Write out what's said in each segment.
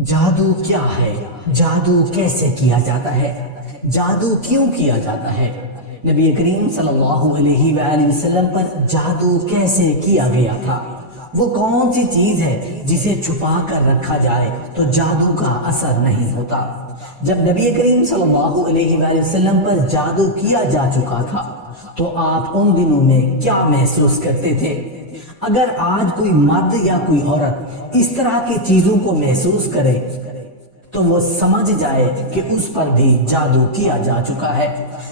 جادو کیا ہے؟ جادو کیسے کیا جاتا ہے؟ جادو کیوں کیا جاتا ہے؟ نبی کریم صلی اللہ علیہ وآلہ وسلم پر جادو کیسے کیا گیا تھا؟ وہ کون سی چیز ہے جسے چھپا کر رکھا جائے تو جادو کا اثر نہیں ہوتا؟ جب نبی کریم صلی اللہ علیہ وآلہ وسلم پر جادو کیا جا چکا تھا تو آپ ان دنوں میں کیا محسوس کرتے تھے؟ اگر آج کوئی مرد یا کوئی عورت اس طرح کی چیزوں کو محسوس کرے تو وہ سمجھ جائے کہ اس پر بھی جادو کیا جا چکا ہے۔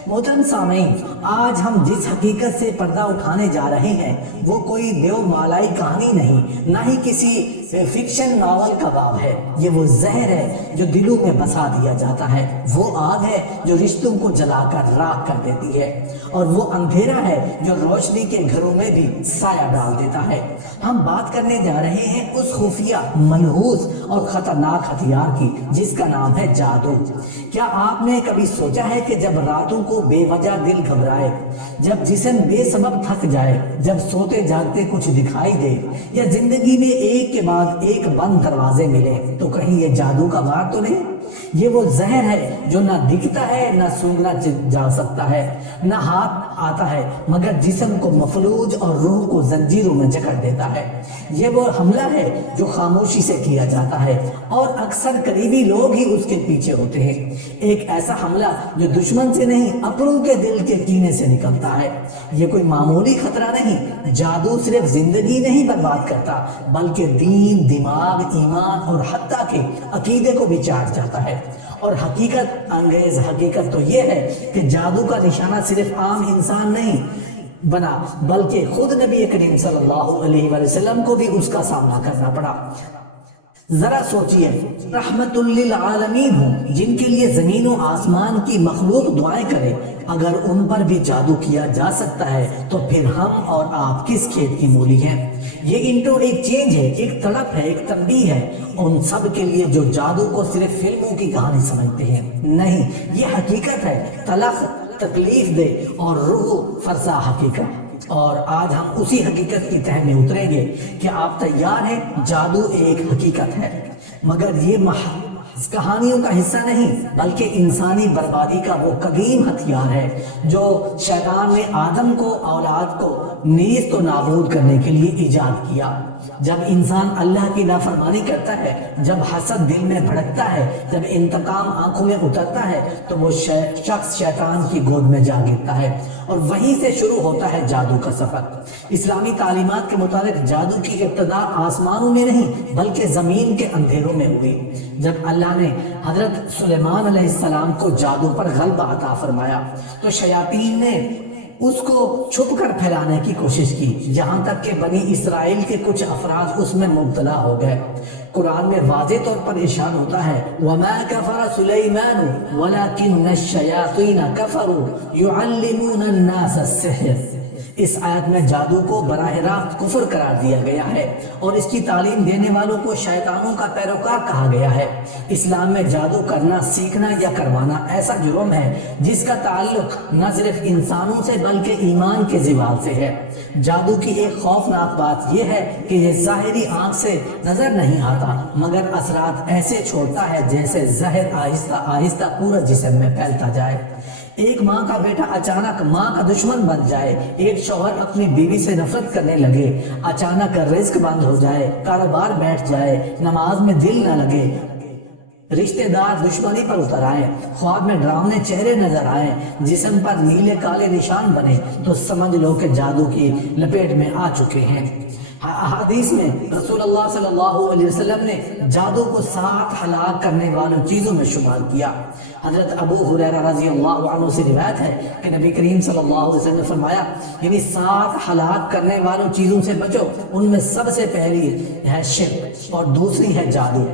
محترم سامعین، آج ہم جس حقیقت سے پردہ اٹھانے جا رہے ہیں وہ کوئی دیو مالائی کہانی نہیں، نہ ہی کسی فکشن ناول کا باب ہے۔ یہ وہ زہر ہے جو دلوں میں بسا دیا جاتا ہے، وہ آگ ہے جو رشتوں کو جلا کر راکھ کر دیتی ہے، اور وہ اندھیرا ہے جو روشنی کے گھروں میں بھی سایہ ڈال دیتا ہے۔ ہم بات کرنے جا رہے ہیں اس خفیہ، منحوس اور خطرناک ہتھیار کی جس کا نام ہے جادو۔ کیا آپ نے کبھی سوچا ہے کہ جب راتوں کو بے وجہ دل گھبرائے، جب جسم بے سبب تھک جائے، جب سوتے جاگتے کچھ دکھائی دے، یا زندگی میں ایک کے بعد ایک بند دروازے ملے، تو کہیں یہ جادو کا وار تو نہیں؟ یہ وہ زہر ہے جو نہ دکھتا ہے، نہ سونگھنا جا سکتا ہے، نہ ہاتھ آتا ہے، مگر جسم کو مفلوج اور روح کو زنجیروں میں جکڑ دیتا ہے۔ یہ وہ حملہ ہے جو خاموشی سے کیا جاتا ہے اور اکثر قریبی لوگ ہی اس کے پیچھے ہوتے ہیں۔ ایک ایسا حملہ جو دشمن سے نہیں، اپنوں کے دل کے کینے سے نکلتا ہے۔ یہ کوئی معمولی خطرہ نہیں۔ جادو صرف زندگی نہیں برباد کرتا، بلکہ دین، دماغ، ایمان اور حتیٰ کہ عقیدے کو بھی چاٹ جاتا ہے۔ اور حقیقت انگیز حقیقت تو یہ ہے کہ جادو کا نشانہ صرف عام انسان نہیں بنا، بلکہ خود نبی کریم صلی اللہ علیہ وآلہ وسلم کو بھی اس کا سامنا کرنا پڑا۔ ذرا سوچئے، رحمت للعالمین ہوں، جن کے لیے زمین و آسمان کی مخلوق دعائیں کرے، اگر ان پر بھی جادو کیا جا سکتا ہے تو پھر ہم اور آپ کس کھیت کی مولی ہیں؟ یہ انٹرو ایک چینج ہے، ایک تڑپ ہے، ایک تنبیہ ہے ان سب کے لیے جو جادو کو صرف فلموں کی کہانی سمجھتے ہیں۔ نہیں، یہ حقیقت ہے، تلخ، تکلیف دہ اور روح فرسا حقیقت۔ اور آج ہم اسی حقیقت کی تہ میں اتریں گے کہ آپ تیار ہیں؟ جادو ایک حقیقت ہے، مگر یہ کہانیوں کا حصہ نہیں، بلکہ انسانی بربادی کا وہ قدیم ہتھیار ہے جو شیطان نے آدم کو، اولاد کو نیست و نابود کرنے کے لیے ایجاد کیا۔ جب انسان اللہ کی نافرمانی کرتا ہے، جب حسد دل میں بھڑکتا ہے، جب انتقام آنکھوں میں اترتا ہے، تو وہ شخص شیطان کی گود میں جا گرتا ہے، اور وہیں سے شروع ہوتا ہے جادو کا سفر۔ اسلامی تعلیمات کے مطابق جادو کی ابتدا آسمانوں میں نہیں بلکہ زمین کے اندھیروں میں ہوئی۔ جب اللہ نے حضرت سلیمان علیہ السلام کو جادو پر غلبہ عطا فرمایا تو شیاطین نے اس کو چھپ کر پھیلانے کی کوشش کی، یہاں تک کہ بنی اسرائیل کے کچھ افراد اس میں مبتلا ہو گئے۔ قرآن میں واضح طور پر ارشاد ہوتا ہے وَمَا كَفَرَ سُلَيْمَانُ وَلَكِنَّ الشَّيَاطِينَ كَفَرُوا يُعَلِّمُونَ النَّاسَ السِّحْرَ۔ اس آیت میں جادو کو براہ راست کفر قرار دیا گیا ہے اور اس کی تعلیم دینے والوں کو شیطانوں کا پیروکار کہا گیا ہے۔ اسلام میں جادو کرنا، سیکھنا یا کروانا ایسا جرم ہے جس کا تعلق نہ صرف انسانوں سے بلکہ ایمان کے زوال سے ہے۔ جادو کی ایک خوفناک بات یہ ہے کہ یہ ظاہری آنکھ سے نظر نہیں آتا، مگر اثرات ایسے چھوڑتا ہے جیسے زہر آہستہ آہستہ پورا جسم میں پھیلتا جائے۔ ایک ماں کا بیٹا اچانک ماں کا دشمن بن جائے، ایک شوہر اپنی بیوی سے نفرت کرنے لگے، اچانک رزق بند ہو جائے، کاروبار بیٹھ جائے، نماز میں دل نہ لگے، رشتہ دار دشمنی پر اتر آئے، خواب میں ڈراؤنے چہرے نظر آئے، جسم پر نیلے کالے نشان بنے، تو سمجھ لو کہ جادو کی لپیٹ میں آ چکے ہیں۔ حدیث میں رسول اللہ صلی اللہ علیہ وسلم نے جادو کو 7 ہلاک کرنے والوں چیزوں میں شمار کیا۔ حضرت ابو ہریرہ رضی اللہ عنہ سے روایت ہے کہ نبی کریم صلی اللہ علیہ وسلم نے فرمایا، یعنی 7 ہلاک کرنے والوں چیزوں سے بچو، ان میں سب سے پہلی ہے شرک اور دوسری ہے جادو۔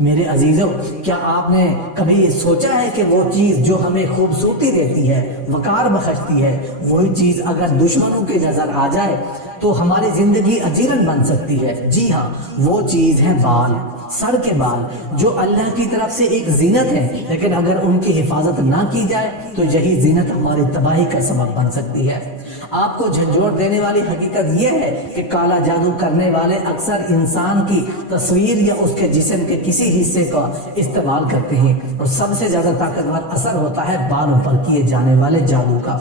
میرے عزیزوں، کیا آپ نے کبھی یہ سوچا ہے کہ وہ چیز جو ہمیں خوبصورتی دیتی ہے، وقار بخشتی ہے، وہی چیز اگر دشمنوں کی نظر آ جائے تو ہماری زندگی اجیرن بن سکتی ہے؟ جی ہاں، وہ چیز ہے بال، سر کے بال، جو اللہ کی طرف سے ایک زینت ہے، لیکن اگر ان کی حفاظت نہ کی جائے تو یہی زینت ہماری تباہی کا سبب بن سکتی ہے۔ آپ کو جھنجھوڑ دینے والی حقیقت یہ ہے کہ کالا جادو کرنے والے اکثر انسان کی تصویر یا اس کے جسم کے کسی حصے کا استعمال کرتے ہیں، اور سب سے زیادہ طاقتور اثر ہوتا ہے بالوں پر کیے جانے والے جادو کا۔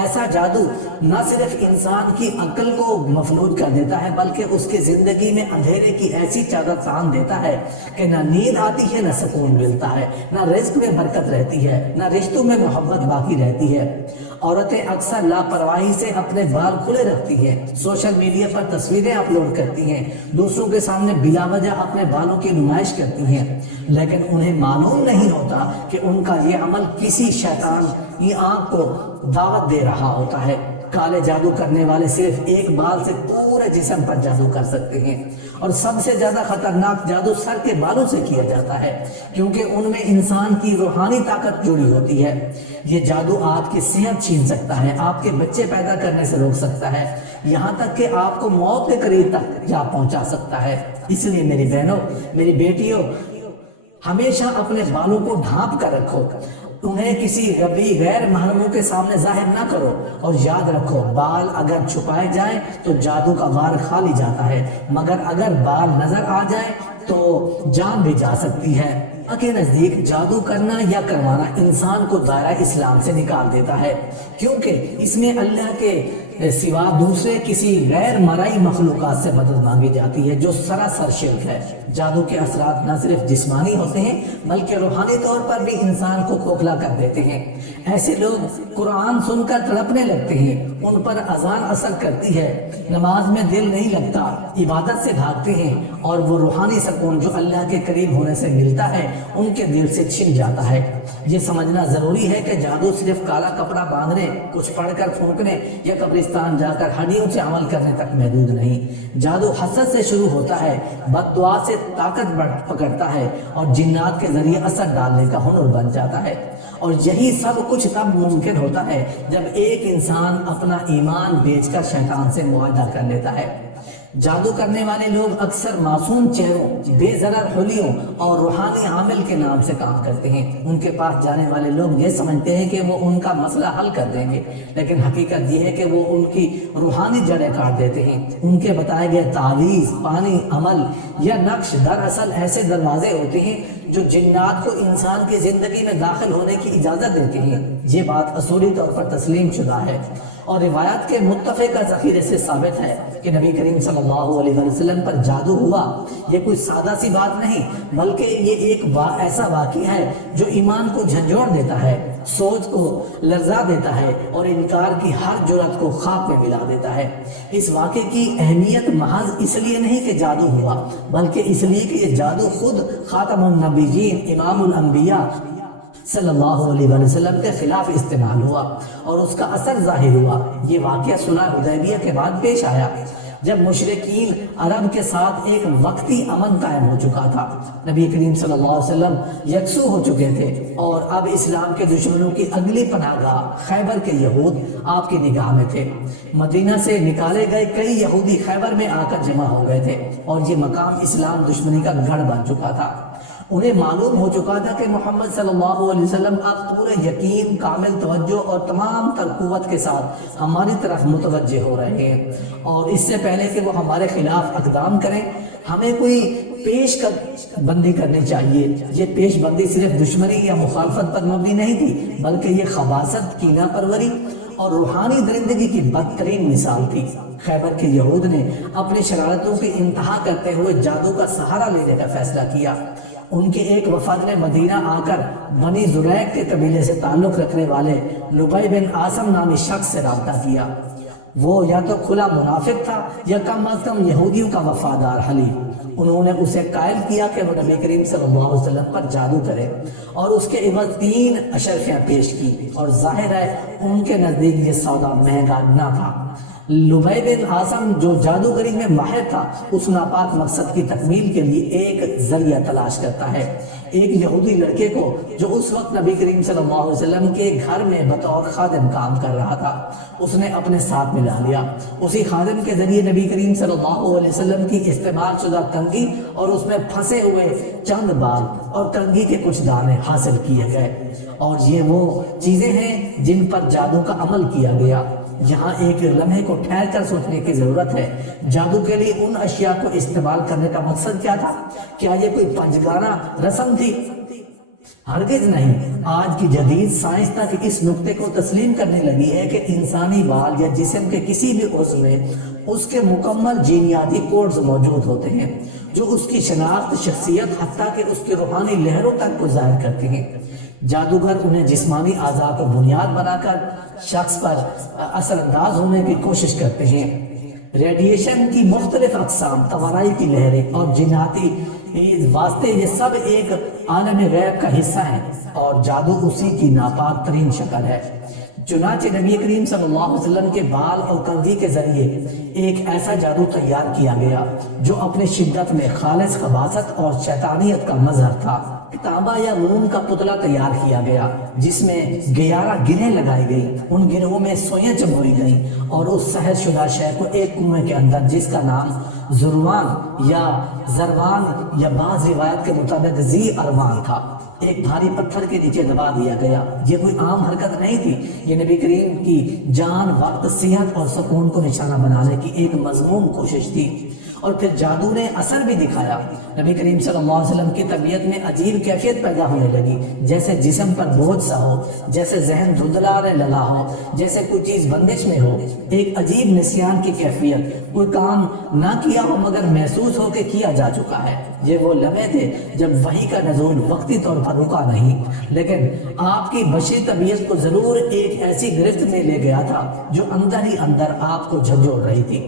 ایسا جادو نہ صرف انسان کی عقل کو مفلوج کر دیتا ہے بلکہ اس کی زندگی میں اندھیرے کی ایسی چادر تان دیتا ہے کہ نہ نیند آتی ہے، نہ سکون ملتا ہے، نہ رزق میں برکت رہتی ہے، نہ رشتوں میں محبت باقی رہتی ہے۔ عورتیں اکثر لاپرواہی سے اپنے بال کھلے رکھتی ہیں، سوشل میڈیا پر تصویریں اپلوڈ کرتی ہیں، دوسروں کے سامنے بلا وجہ اپنے بالوں کی نمائش کرتی ہیں، لیکن انہیں معلوم نہیں ہوتا کہ ان کا یہ عمل کسی شیطان کی آنکھ کو دعوت دے رہا ہوتا ہے۔ کالے جادو کرنے والے صرف ایک بال سے پورے جسم پر جادو کر سکتے ہیں، اور سب سے زیادہ خطرناک جادو سر کے بالوں سے کیا جاتا ہے، کیونکہ ان میں انسان کی روحانی طاقت جڑی ہوتی ہے۔ یہ جادو آپ کی صحت چھین سکتا ہے، آپ کے بچے پیدا کرنے سے روک سکتا ہے، یہاں تک کہ آپ کو موت کے قریب تک جا پہنچا سکتا ہے۔ اس لیے میری بہنوں، میری بیٹیوں، ہمیشہ اپنے بالوں کو ڈھانپ کر رکھو، انہیں کسی غیر محرموں کے سامنے ظاہر نہ کرو، اور یاد رکھو بال اگر چھپائے جائیں تو جادو کا وار خالی جاتا ہے، مگر اگر بال نظر آ جائے تو جان بھی جا سکتی ہے۔ کے نزدیک جادو کرنا یا کروانا انسان کو دائرہ اسلام سے نکال دیتا ہے، کیونکہ اس میں اللہ کے سوا دوسرے کسی غیر مرئی مخلوقات سے مدد مانگی جاتی ہے، جو سراسر شرک ہے۔ جادو کے اثرات نہ صرف جسمانی ہوتے ہیں بلکہ روحانی طور پر بھی انسان کو کھوکھلا کر دیتے ہیں۔ ایسے لوگ قرآن سن کر تڑپنے لگتے ہیں، ان پر اذان اثر کرتی ہے، نماز میں دل نہیں لگتا، عبادت سے بھاگتے ہیں، اور وہ روحانی سکون جو اللہ کے قریب ہونے سے ملتا ہے ان کے دل سے چھن جاتا ہے۔ یہ سمجھنا ضروری ہے کہ جادو صرف کالا کپڑا باندھنے، کچھ پڑھ کر پھونکنے یا قبرستان جا کر ہڈیوں سے عمل کرنے تک محدود نہیں۔ جادو حسد سے شروع ہوتا ہے، بد دعا سے طاقت پکڑتا ہے، اور جنات کے ذریعے اثر ڈالنے کا ہنر بن جاتا ہے۔ اور یہی سب کچھ تب ممکن ہوتا ہے جب ایک انسان اپنا ایمان بیچ کر شیطان سے معاہدہ کر لیتا ہے۔ جادو کرنے والے لوگ اکثر معصوم چہروں، بے ضرر حلیوں اور روحانی عامل کے نام سے کام کرتے ہیں۔ ان کے پاس جانے والے لوگ یہ سمجھتے ہیں کہ وہ ان کا مسئلہ حل کر دیں گے، لیکن حقیقت یہ ہے کہ وہ ان کی روحانی جڑیں کاٹ دیتے ہیں۔ ان کے بتائے گئے تعویذ، پانی، عمل یا نقش دراصل ایسے دروازے ہوتے ہیں جو جنات کو انسان کی زندگی میں داخل ہونے کی اجازت دیتے ہیں۔ یہ بات اصولی طور پر تسلیم شدہ ہے، اور روایات کے متفقہ ذخیرے سے ثابت ہے کہ نبی کریم صلی اللہ علیہ وسلم پر جادو ہوا۔ یہ کوئی سادہ سی بات نہیں، بلکہ یہ ایک ایسا واقعہ ہے جو ایمان کو جھنجھوڑ دیتا ہے، سوچ کو لرزا دیتا ہے، اور انکار کی ہر جرات کو خاک میں ملا دیتا ہے۔ اس واقعے کی اہمیت محض اس لیے نہیں کہ جادو ہوا، بلکہ اس لیے کہ یہ جادو خود خاتم النبیین، امام الانبیاء صلی اللہ علیہ وسلم کے خلاف استعمال ہوا، اور اس کا اثر ظاہر ہوا۔ یہ واقعہ صلح حدیبیہ کے بعد پیش آیا، جب مشرکین عرب کے ساتھ ایک وقتی امن قائم ہو چکا تھا۔ نبی کریم صلی اللہ علیہ وسلم یکسو ہو چکے تھے، اور اب اسلام کے دشمنوں کی اگلی پناہ گاہ خیبر کے یہود آپ کی نگاہ میں تھے۔ مدینہ سے نکالے گئے کئی یہودی خیبر میں آ کر جمع ہو گئے تھے، اور یہ مقام اسلام دشمنی کا گڑھ بن چکا تھا۔ انہیں معلوم ہو چکا تھا کہ محمد صلی اللہ علیہ وسلم اب پورے یقین، کامل توجہ اور تمام تر قوت کے ساتھ ہماری طرف متوجہ ہو رہے ہیں، اور اس سے پہلے کہ وہ ہمارے خلاف اقدام کریں ہمیں کوئی پیش بندی کرنی چاہیے۔ یہ پیش بندی صرف دشمنی یا مخالفت پر مبنی نہیں تھی، بلکہ یہ خباثت، کینہ پروری اور روحانی درندگی کی بدترین مثال تھی۔ خیبر کے یہود نے اپنی شرارتوں کی انتہا کرتے ہوئے جادو کا سہارا لینے کا فیصلہ کیا۔ ان کے ایک وفد نے مدینہ آ کر بنی زریق کے قبیلے سے تعلق رکھنے والے لبی بن عاصم نامی شخص سے رابطہ کیا۔ وہ یا تو کھلا منافق تھا یا کم از کم یہودیوں کا وفادار حلیف۔ انہوں نے اسے قائل کیا کہ وہ نبی کریم صلی اللہ علیہ وسلم پر جادو کرے، اور اس کے عوض 3 اشرفیاں پیش کی، اور ظاہر ہے ان کے نزدیک یہ سودا مہنگا نہ تھا۔ لبی بن عاصم جو جادوگری میں ماہر تھا، اس ناپاک مقصد کی تکمیل کے لیے ایک ذریعہ تلاش کرتا ہے۔ ایک یہودی لڑکے کو جو اس وقت نبی کریم صلی اللہ علیہ وسلم کے گھر میں بطور خادم کام کر رہا تھا، اس نے اپنے ساتھ ملا لیا۔ اسی خادم کے ذریعے نبی کریم صلی اللہ علیہ وسلم کی استعمال شدہ کنگھی اور اس میں پھنسے ہوئے چند بال اور کنگھی کے کچھ دانے حاصل کیے گئے، اور یہ وہ چیزیں ہیں جن پر جادو کا عمل کیا گیا۔ یہاں ایک لمحے کو ٹھہر کر سوچنے کی ضرورت ہے، جادو کے لیے ان اشیاء کو استعمال کرنے کا مقصد کیا تھا؟ کیا یہ کوئی پنجگانہ رسم تھی؟ ہرگز نہیں۔ آج کی جدید سائنس تک اس نقطے کو تسلیم کرنے لگی ہے کہ انسانی بال یا جسم کے کسی بھی عضو میں اس کے مکمل جینیاتی کوڈز موجود ہوتے ہیں جو اس کی شناخت، شخصیت، حتیٰ کہ اس کی روحانی لہروں تک کو ظاہر کرتی ہیں۔ جادوگر انہیں جسمانی اعضاء کو بنیاد بنا کر شخص پر اثر انداز ہونے کی کوشش کرتے ہیں۔ ریڈیشن کی مختلف اقسام، توانائی کی لہریں اور جناتی واسطے، یہ سب ایک عالم غیب کا حصہ ہیں اور جادو اسی کی ناپاک ترین شکل ہے۔ چنانچہ نبی کریم صلی اللہ علیہ وسلم کے بال اور کنگھی کے ذریعے ایک ایسا جادو تیار کیا گیا جو اپنے شدت میں خالص خباثت اور شیطانیت کا مظہر تھا۔ تانبا یا موم کا پتلا تیار کیا گیا جس میں 11 گرہیں لگائی گئی، ان گرہوں میں سوئیں چبوئی گئیں اور اس سحر شدہ شے کو ایک کنویں کے اندر، جس کا نام زروان یا زروان یا بعض روایت کے مطابق ذی اروان تھا، ایک بھاری پتھر کے نیچے دبا دیا گیا۔ یہ کوئی عام حرکت نہیں تھی، یہ نبی کریم کی جان، وقت، صحت اور سکون کو نشانہ بنانے کی ایک مذموم کوشش تھی۔ اور پھر جادو نے اثر بھی دکھایا۔ نبی کریم صلی اللہ علیہ وسلم کی طبیعت میں عجیب کیفیت پیدا ہونے لگی، جیسے جسم پر بوجھ سا ہو، جیسے ذہن دھندلا للا ہو، جیسے کوئی چیز بندش میں ہو، ایک عجیب نسیان کی کیفیت، کوئی کام نہ کیا ہو مگر محسوس ہو کہ کیا جا چکا ہے۔ یہ وہ لمحے تھے جب وحی کا نزول وقتی طور پر رکا نہیں، لیکن آپ کی بشری طبیعت کو ضرور ایک ایسی گرفت میں لے گیا تھا جو اندر ہی اندر آپ کو جھنجھوڑ رہی تھی۔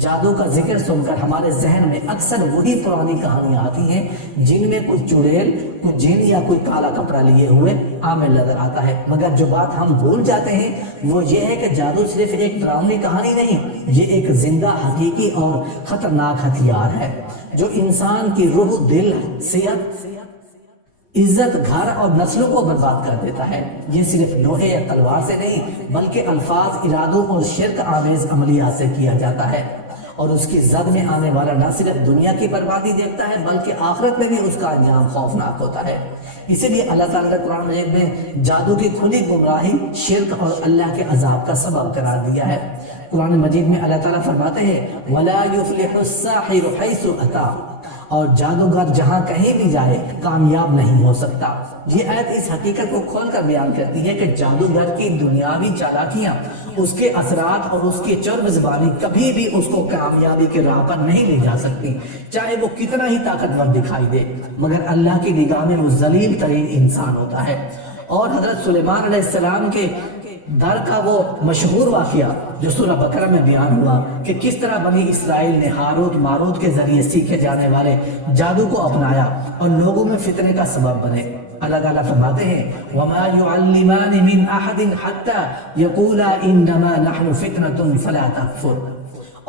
جادو کا ذکر سن کر ہمارے ذہن میں اکثر وہی پرانی کہانیاں آتی ہیں جن میں کوئی چڑیل، کوئی جن یا کوئی کالا کپڑا لیے ہوئے عامل نظر آتا ہے، مگر جو بات ہم بھول جاتے ہیں وہ یہ ہے کہ جادو صرف ایک ڈراؤنی کہانی نہیں، یہ ایک زندہ، حقیقی اور خطرناک ہتھیار ہے جو انسان کی روح، دل، صحت، عزت، گھر اور نسلوں کو برباد کر دیتا ہے۔ یہ صرف لوہے یا تلوار سے نہیں بلکہ الفاظ، ارادوں اور شرک آمیز عملیات سے کیا جاتا ہے، اور اس کی زد میں آنے والا نہ صرف دنیا کی بربادی دیکھتا ہے بلکہ آخرت میں بھی اس کا انجام خوفناک ہوتا ہے۔ اسی لیے اللہ تعالیٰ نے قرآن مجید میں جادو کی کھلی گمراہی، شرک اور اللہ کے عذاب کا سبب قرار دیا ہے۔ قرآن مجید میں اللہ تعالیٰ فرماتے ہیں وَلَا يُفْلِحُ السَّاحِرُ حَيْثُ أَتَىٰ، اور جادوگر جہاں کہیں بھی جائے کامیاب نہیں ہو سکتا۔ یہ آیت اس حقیقت کو کھول کر بیان کرتی ہے کہ جادوگر کی دنیاوی چالاکیاں، اس کے اثرات اور اس کی چرب زبانی کبھی بھی اس کو کامیابی کے راہ پر نہیں لے جا سکتی، چاہے وہ کتنا ہی طاقتور دکھائی دے، مگر اللہ کی نگاہ میں وہ ذلیل ترین انسان ہوتا ہے۔ اور حضرت سلیمان علیہ السلام کے در کا وہ مشہور واقعہ جو سورہ بقرہ میں بیان ہوا کہ کس طرح بنی اسرائیل نے ہاروت ماروت کے ذریعے سیکھے جانے والے جادو کو اپنایا اور لوگوں میں فتنے کا سبب بنے۔ اللہ تعالیٰ فرماتے ہیں وَمَا يُعَلِّمَانِ مِنْ أَحَدٍ حَتَّى يَقُولَا إِنَّمَا نَحْنُ فِتْنَةٌ فَلَا تَكْفُرْ،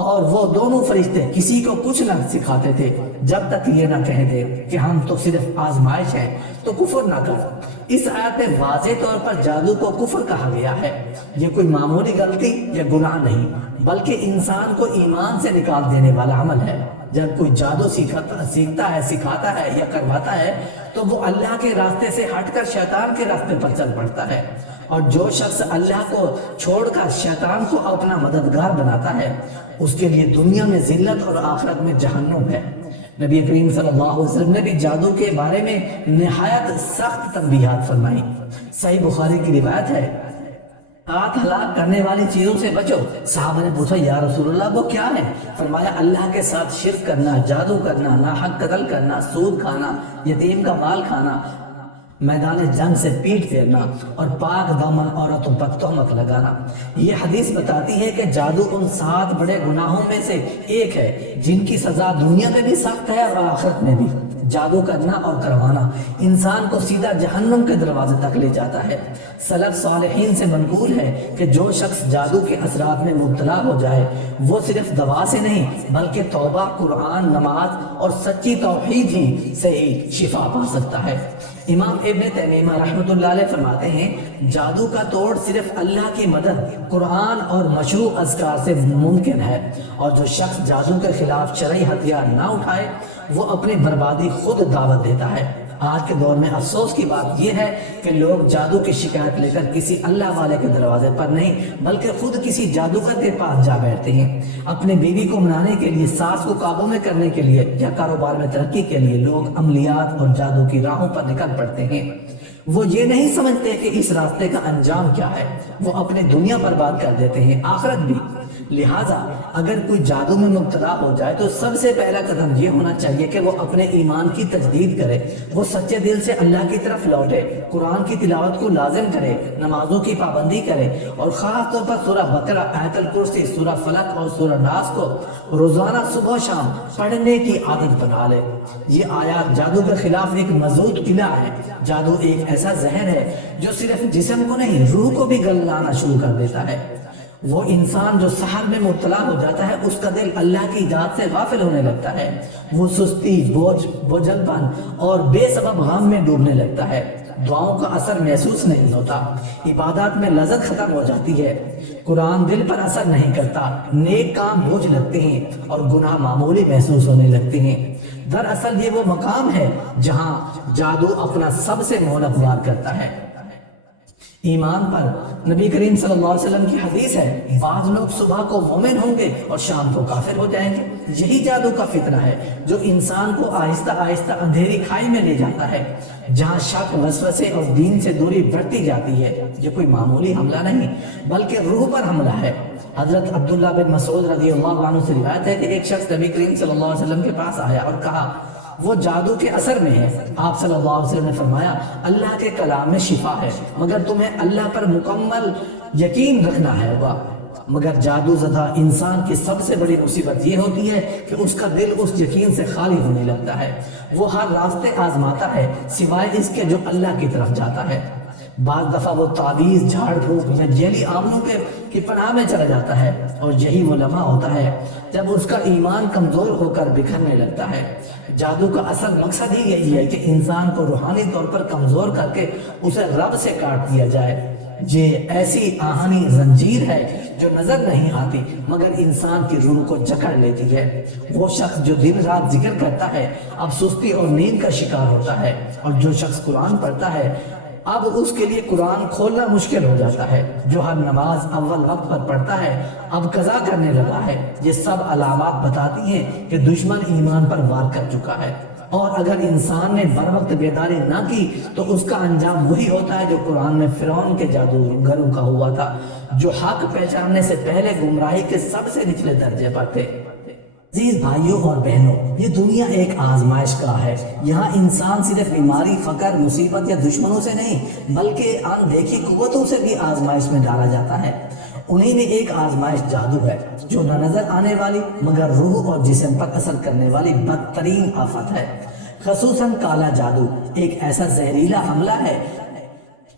اور وہ دونوں فرشتے کسی کو کچھ نہ سکھاتے تھے جب تک یہ نہ کہہ دے کہ ہم تو صرف آزمائش ہے، تو کفر نہ کر۔ اس آیت میں واضح طور پر جادو کو کفر کہا گیا ہے۔ یہ کوئی معمولی غلطی یا گناہ نہیں بلکہ انسان کو ایمان سے نکال دینے والا عمل ہے۔ جب کوئی جادو سیکھتا ہے، سکھاتا ہے یا کرواتا ہے تو وہ اللہ کے راستے سے ہٹ کر شیطان کے راستے پر چل پڑتا ہے، اور جو شخص اللہ کو چھوڑ کر شیطان کو اپنا مددگار بناتا ہے اس کے لیے دنیا میں ذلت اور آخرت میں جہنم ہے۔ نبی کریم صلی اللہ علیہ وسلم نے بھی جادو کے بارے میں نہایت سخت تنبیہات فرمائی۔ صحیح بخاری کی روایت ہے آنکھ ہلاک کرنے والی چیزوں سے بچو۔ صحابہ نے پوچھا یا رسول اللہ وہ کیا ہے؟ فرمایا اللہ کے ساتھ شرک کرنا، جادو کرنا، ناحق قتل کرنا، سود کھانا، یتیم کا مال کھانا، میدان جنگ سے پیٹ پھیرنا اور پاک دامن عورتوں پر تہمت لگانا۔ یہ حدیث بتاتی ہے کہ جادو ان 7 بڑے گناہوں میں سے ایک ہے جن کی سزا دنیا میں بھی سخت ہے اور آخرت میں بھی۔ جادو کرنا اور کروانا انسان کو سیدھا جہنم کے دروازے تک لے جاتا ہے۔ سلف صالحین سے منقول ہے کہ جو شخص جادو کے اثرات میں مبتلا ہو جائے وہ صرف دوا سے نہیں بلکہ توبہ، قرآن، نماز اور سچی توحید ہی سے ہی شفا پا سکتا ہے۔ امام ابن تیمیہ رحمۃ اللہ علیہ فرماتے ہیں جادو کا توڑ صرف اللہ کی مدد، قرآن اور مشروع اذکار سے ممکن ہے، اور جو شخص جادو کے خلاف شرعی ہتھیار نہ اٹھائے وہ اپنی بربادی خود دعوت دیتا ہے۔ آج کے دور میں افسوس کی بات یہ ہے کہ لوگ جادو کی شکایت لے کر کسی اللہ والے کے دروازے پر نہیں بلکہ خود کسی جادوگر کے پاس جا بیٹھتے ہیں۔ اپنے بیوی کو منانے کے لیے، ساس کو قابو میں کرنے کے لیے یا کاروبار میں ترقی کے لیے لوگ عملیات اور جادو کی راہوں پر نکل پڑتے ہیں۔ وہ یہ نہیں سمجھتے کہ اس راستے کا انجام کیا ہے، وہ اپنے دنیا برباد کر دیتے ہیں، آخرت بھی۔ لہٰذا اگر کوئی جادو میں مبتلا ہو جائے تو سب سے پہلا قدم یہ ہونا چاہیے کہ وہ اپنے ایمان کی تجدید کرے، وہ سچے دل سے اللہ کی طرف لوٹے، قرآن کی تلاوت کو لازم کرے، نمازوں کی پابندی کرے اور خاص طور پر سورہ بقرہ، آیت الکرسی، سورہ فلق اور سورہ ناس کو روزانہ صبح و شام پڑھنے کی عادت بنا لے۔ یہ آیات جادو کے خلاف ایک مضبوط قلعہ ہے۔ جادو ایک ایسا زہر ہے جو صرف جسم کو نہیں، روح کو بھی گلانا شروع کر دیتا ہے۔ وہ انسان جو سحر میں مبتلا ہو جاتا ہے، اس کا دل اللہ کی ذات سے غافل ہونے لگتا ہے، وہ سستی، بوجھل پن اور بے سبب غم میں ڈوبنے لگتا ہے، دعاؤں کا اثر محسوس نہیں ہوتا، عبادات میں لذت ختم ہو جاتی ہے، قرآن دل پر اثر نہیں کرتا، نیک کام بوجھ لگتے ہیں اور گناہ معمولی محسوس ہونے لگتے ہیں۔ دراصل یہ وہ مقام ہے جہاں جادو اپنا سب سے مہلک وار کرتا ہے۔ ایمان پر نبی کریم صلی اللہ علیہ وسلم کی حدیث ہے، بعض لوگ صبح کو مومن ہوں گے اور شام کو کافر ہو جائیں گے۔ یہی جادو کا فتنہ ہے جو انسان کو آہستہ آہستہ اندھیری کھائی میں لے جاتا ہے، جہاں شک، وسوسے اور دین سے دوری بڑھتی جاتی ہے۔ یہ کوئی معمولی حملہ نہیں بلکہ روح پر حملہ ہے۔ حضرت عبداللہ بن مسعود رضی اللہ عنہ سے روایت ہے کہ ایک شخص نبی کریم صلی اللہ علیہ وسلم کے پاس آیا اور کہا وہ جادو کے اثر میں ہے۔ آپ صلی اللہ علیہ وسلم نے فرمایا اللہ کے کلام میں شفا ہے، مگر تمہیں اللہ پر مکمل یقین رکھنا ہے ہوگا۔ مگر جادو زدہ انسان کی سب سے بڑی مصیبت یہ ہوتی ہے کہ اس کا دل اس یقین سے خالی ہونے لگتا ہے، وہ ہر راستے آزماتا ہے سوائے اس کے جو اللہ کی طرف جاتا ہے۔ بعض دفعہ وہ تعویذ، جھاڑ پھونک یا جیلی عاملوں کی پناہ میں چلا جاتا ہے، اور یہی وہ لمحہ ہوتا ہے جب اس کا ایمان کمزور ہو کر بکھرنے لگتا ہے۔ جادو کا اصل مقصد ہی یہی ہے کہ انسان کو روحانی طور پر کمزور کر کے اسے رب سے کاٹ دیا جائے۔ یہ ایسی آہنی زنجیر ہے جو نظر نہیں آتی مگر انسان کی روح کو جکڑ لیتی ہے۔ وہ شخص جو دن رات ذکر کرتا ہے اب سستی اور نیند کا شکار ہوتا ہے، اور جو شخص قرآن پڑھتا ہے اب اس کے لیے قرآن کھولنا مشکل ہو جاتا ہے، جو ہر نماز اول وقت پر پڑھتا ہے اب قضا کرنے لگا ہے۔ یہ سب علامات بتاتی ہیں کہ دشمن ایمان پر وار کر چکا ہے، اور اگر انسان نے بر وقت بیداری نہ کی تو اس کا انجام وہی ہوتا ہے جو قرآن میں فرعون کے جادوگروں کا ہوا تھا، جو حق پہچاننے سے پہلے گمراہی کے سب سے نچلے درجے پر تھے۔ عزیز بھائیوں اور بہنوں، یہ دنیا ایک آزمائش گاہ ہے۔ یہاں انسان صرف بیماری، فقر، مصیبت یا دشمنوں سے نہیں بلکہ اندیکھی قوتوں سے بھی آزمائش میں ڈالا جاتا ہے۔ انہی میں ایک آزمائش جادو ہے جو نہ نظر آنے والی مگر روح اور جسم پر اثر کرنے والی بدترین آفت ہے۔ خصوصاً کالا جادو ایک ایسا زہریلا حملہ ہے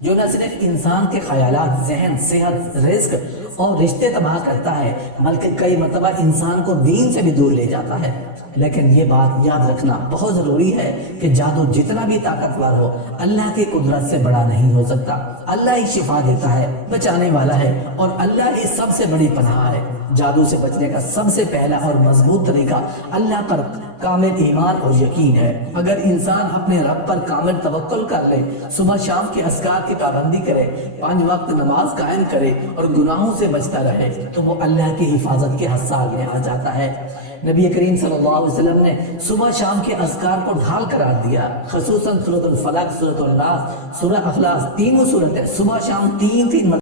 جو نہ صرف انسان کے خیالات، ذہن، صحت، رزق اور رشتے تباہ کرتا ہے بلکہ کئی مرتبہ انسان کو دین سے بھی دور لے جاتا ہے۔ لیکن یہ بات یاد رکھنا بہت ضروری ہے کہ جادو جتنا بھی طاقتور ہو اللہ کی قدرت سے بڑا نہیں ہو سکتا۔ اللہ ہی شفا دیتا ہے، بچانے والا ہے، اور اللہ ہی سب سے بڑی پناہ ہے۔ جادو سے بچنے کا سب سے پہلا اور مضبوط طریقہ اللہ پر کامل ایمان اور یقین ہے۔ اگر انسان اپنے رب پر کامل توکل کر لے، صبح شام کے اذکار کی پابندی کرے، 5 وقت نماز قائم کرے اور گناہوں سے بچتا رہے تو وہ اللہ کی حفاظت کے حصار میں آ جاتا ہے۔ نبی کریم صلی اللہ علیہ وسلم نے صبح شام کے اذکار کو ڈھال قرار دیا، خصوصاً سورۃ الفلق، سورۃ الناس، سورہ اخلاص، تینوں سورتیں صبح شام 3 مرتبہ